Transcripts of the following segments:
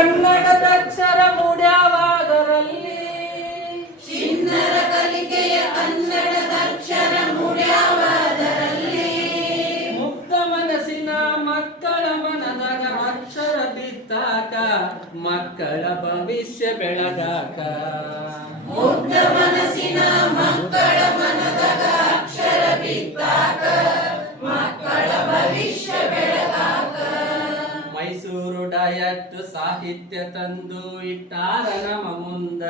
ಕನ್ನಡದ ಅಕ್ಷರ ಮೂಡ್ಯಾವಾದರಲ್ಲಿ ಚಿನ್ನರ ಕಲಿಕೆಯ ಕನ್ನಡದ ಅಕ್ಷರ ಮೂಡ್ಯಾವಾದರಲ್ಲಿ ಮುಕ್ತ ಮನಸ್ಸಿನ ಮಕ್ಕಳ ಮನದಾಗ ಅಕ್ಷರ ಬಿತ್ತಾಕ ಮಕ್ಕಳ ಭವಿಷ್ಯ ಬೆಳಗಾಕ ಮುಗ್ಧ ಮನಸ್ಸಿನ ಮಕ್ಕಳ ಮನದಾಗ ಅಕ್ಷರ ಬಿತ್ತಾಕ ಮಕ್ಕಳ ಭವಿಷ್ಯ ಬೆಳಗಾಕ ಮೈಸೂರು ಡಯಟ್ ಸಾಹಿತ್ಯ ತಂದು ಇಟ್ಟಾರ ನಮ್ಮ ಮುಂದ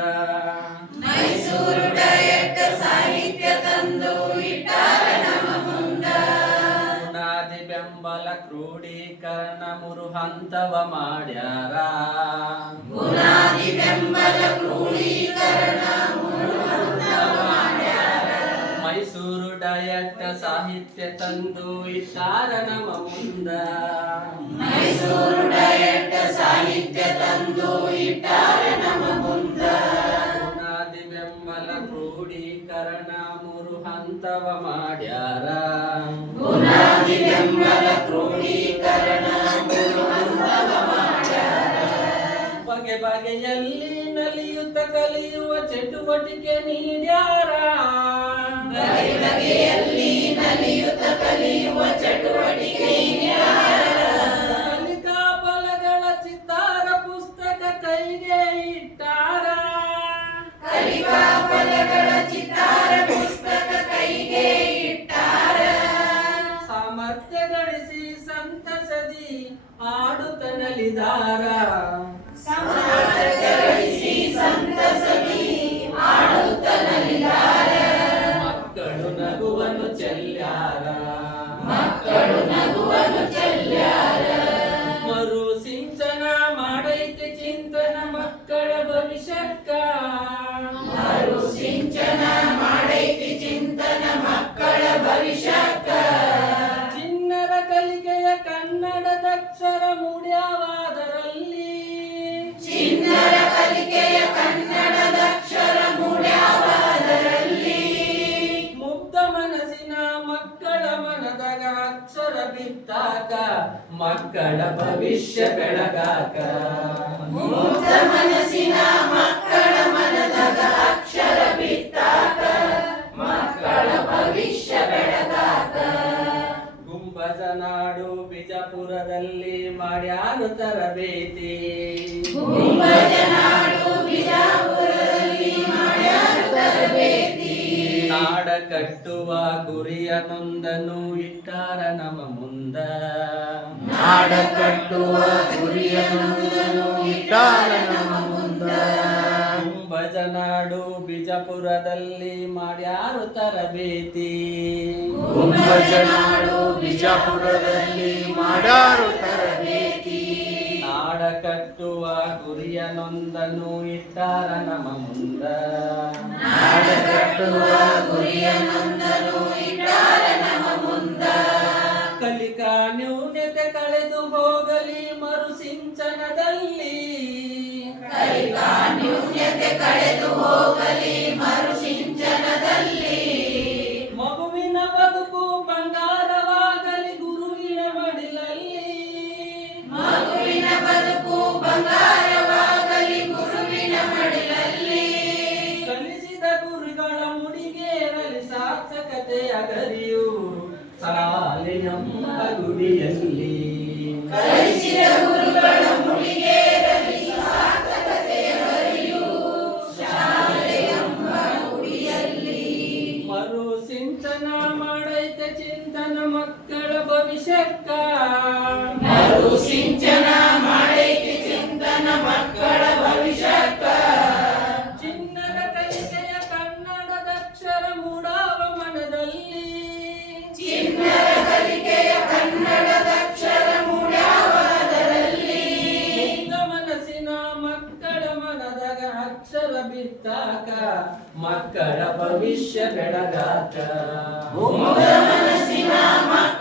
ಮೈಸೂರು ಡಯಟ್ ಸಾಹಿತ್ಯ ತಂದು ಇಟ್ಟಾರ ನಮ್ಮ ಮುಂದ ಬುನಾದಿ ಬೆಂಬಲ ಕ್ರೋಢೀಕರಣ ಮೂರು ಹಂತವ ಮಾಡ್ಯಾರ ಬುನಾದಿ ಬೆಂಬಲ ಕ್ರೋಢೀಕರಣ ಮೂರು ಹಂತವ ಮಾಡ್ಯಾರ ಮೈಸೂರು ಡಯಟ್ ಸಾಹಿತ್ಯ ತಂದು ಇಟ್ಟಾರ ನಮ್ಮ ಮುಂದ ಮೈಸೂರು ಡಯಟ್ ಸಾಹಿತ್ಯ ತಂದು ಇಟ್ಟಾರ ನಮ್ಮ ಮುಂದ ಬುನಾದಿ ಬೆಂಬಲ ಕ್ರೋಢೀಕರಣ ಮೂರು ಹಂತವ ಮಾಡ್ಯಾರ ಬುನಾದಿ ಬೆಂಬಲ ಕ್ರೋಢೀಕರಣ ಮೂರು ಹಂತವ ಮಾಡ್ಯಾರ ಬಗೆ ಬಗೆಯಲ್ಲಿ ನಲಿಯುತ್ತ ಕಲಿಯುವ ಚಟುವಟಿಕೆ ನೀಡ್ಯಾರ ಬಗೆ ಬಗೆಯಲ್ಲಿ ನಲಿಯುತ್ತ ಕಲಿಯುವ ಚಟುವಟಿಕೆ ನೀಡ್ಯಾರ ಕಲಿಕಾ ಫಲಗಳ ಚಿತ್ತಾರ ಪುಸ್ತಕ ಕೈಗೆ ಇಟ್ಟಾರ ಕಲಿಕಾ ಫಲಗಳ ಚಿತ್ತಾರ ಪುಸ್ತಕ ಕೈಗೆ ಇಟ್ಟಾರ ಸಾಮರ್ಥ್ಯ ಗಳಿಸಿ ಸಂತಸದಿ ಆಡುತ್ತ ನಲಿದಾರ ಸಾಮರ್ಥ್ಯ ಗಳಿಸಿ ಸಂತಸದಿ ಆಡುತ್ತ ನಲಿದಾರ ಮಕ್ಕಳು ನಗುವನ್ನು ಚೆಲ್ಯಾರ ಮಕ್ಕಳು ನಗುವನ್ನು ಚೆಲ್ಯಾರ ಮರು ಸಿಂಚನ ಮಾಡೈತೆ ಚಿಂತನ ಮಕ್ಕಳ ಭವಿಷ್ಯಕ್ಕ ಮರು ಸಿಂಚನ ಮಾಡೈತಿ ಚಿಂತನ ಮಕ್ಕಳ ಭವಿಷ್ಯಕ್ಕ ಚಿನ್ನರ ಕಲಿಕೆಯ ಕನ್ನಡದ ಅಕ್ಷರ ಮೂಡ್ಯಾವಾದರಲ್ಲಿ ಚಿನ್ನರ ಕಲಿಕೆಯ ಕನ್ನಡದ ಅಕ್ಷರ ಮೂಡ್ಯಾವಾದರಲ್ಲಿ ಮುಗ್ಧ ಮನಸ್ಸಿನ ಮಕ್ಕಳ ಮನದಾಗ ಅಕ್ಷರ ಬಿತ್ತಾಕ ಮಕ್ಕಳ ಭವಿಷ್ಯ ಬೆಳಗಾಕ ಮುಗ್ಧ ಮನಸ್ಸಿನ ಮಕ್ಕಳ ಮನದಾಗ ಅಕ್ಷರ ಬಿತ್ತಾಕ ಮಕ್ಕಳ ಭವಿಷ್ಯ ಬೆಳಗಾಕ ಗುಂಬಜ ನಾಡು ಬಿಜಾಪುರದಲ್ಲಿ ಮಾಡ್ಯಾರು ತರಬೇತಿ ಗುಂಬಜ ನಾಡು ಬಿಜಾಪುರದಲ್ಲಿ ಮಾಡ್ಯಾರ ತರಬೇತಿ ನಾಡ ಕಟ್ಟುವ ಗುರಿಯ ನೊಂದನು ಇಟ್ಟಾರ ನಮ್ಮ ಮುಂದ ನಾಡ ಕಟ್ಟುವ ಗುರಿಯನ್ನು ಇಟ್ಟಾರ ನಮ್ಮ ಮುಂದ ಗುಂಬಜ ನಾಡು ಬಿಜಾಪುರದಲ್ಲಿ ಮಾಡ್ಯಾರು ತರಬೇತಿ ಗುಂಬಜ ನಾಡು ಬಿಜಾಪುರದಲ್ಲಿ ಮಾಡ್ಯಾರು ತರಬೇತಿ ನಾಡ ಕಟ್ಟುವ ಗುರಿಯ ನೊಂದನು ಇಟ್ಟಾರ ನಮ್ಮ ಮುಂದ ನಾಡ ಕಟ್ಟುವ ಗುರಿಯನ್ನೊಂದನು ಇಟ್ಟಾರ ನಮ್ಮ ಮುಂದ ಕಲಿಕಾ ನ್ಯೂನ್ಯತೆ ಕಳೆದು ಹೋಗಲಿ ಮರು ಸಿಂಚನದಲ್ಲಿ ಕಲಿಕಾ ನ್ಯೂನ್ಯತೆ ಕಳೆದು ಹೋಗಲಿ ಮರು ಸಿಂಚನದಲ್ಲಿ ಮಗುವಿನ ಬದುಕು ಬಂಗಾರವಾಗಲಿ ಗುರುವಿನ ಮಡಿಲಲ್ಲಿ ಮಗುವಿನ ಬದುಕು ಬಂಗಾರವಾಗಲಿ ಗುರುವಿನ ಮಡಿಲಲ್ಲಿ ಕಲಿಸಿದ ಗುರುಗಳ ಮುಡಿಗೇರಲಿ ಸಾರ್ಥಕತೆಯ ಗರಿಯು ಶಾಲೆಯೆಂಬ ಗುಡಿಯಲ್ಲಿ ಕಲಿಸಿದ ಗುರುಗಳ ಮುಡಿಗೇರಲಿ ಸಾರ್ಥಕತೆಯ ಗರಿಯು ಶಾಲೆಯೆಂಬ ಗುಡಿಯಲ್ಲಿ ಮರು ಸಿಂಚನ ಮಾಡೈತೆ ಚಿಂತನ ಮಕ್ಕಳ ಭವಿಷ್ಯಕ್ಕ ಮರು ಸಿಂಚನ ಮಾಡೈತಿ ಚಿಂತನ ಮಕ್ಕಳ ಭವಿಷ್ಯಕ್ಕ ಚಿನ್ನದ ಕಲಿಕೆಯ ಕನ್ನಡದ ಅಕ್ಷರ ಮೂಡಾವ ಮನದಲ್ಲಿ ಚಿನ್ನರ ಕಲಿಕೆಯ ಕನ್ನಡದ ಅಕ್ಷರ ಮೂಡ್ಯಾವಾದರಲ್ಲಿ ಮುಗ್ಧ ಮನಸ್ಸಿನ ಮಕ್ಕಳ ಮನದಾಗ ಅಕ್ಷರ ಬಿತ್ತಾಕ ಮಕ್ಕಳ ಭವಿಷ್ಯ ಬೆಳಗಾಕ ಮುಗ್ಧ ಮನಸ್ಸಿನ ಮಕ್ಕಳ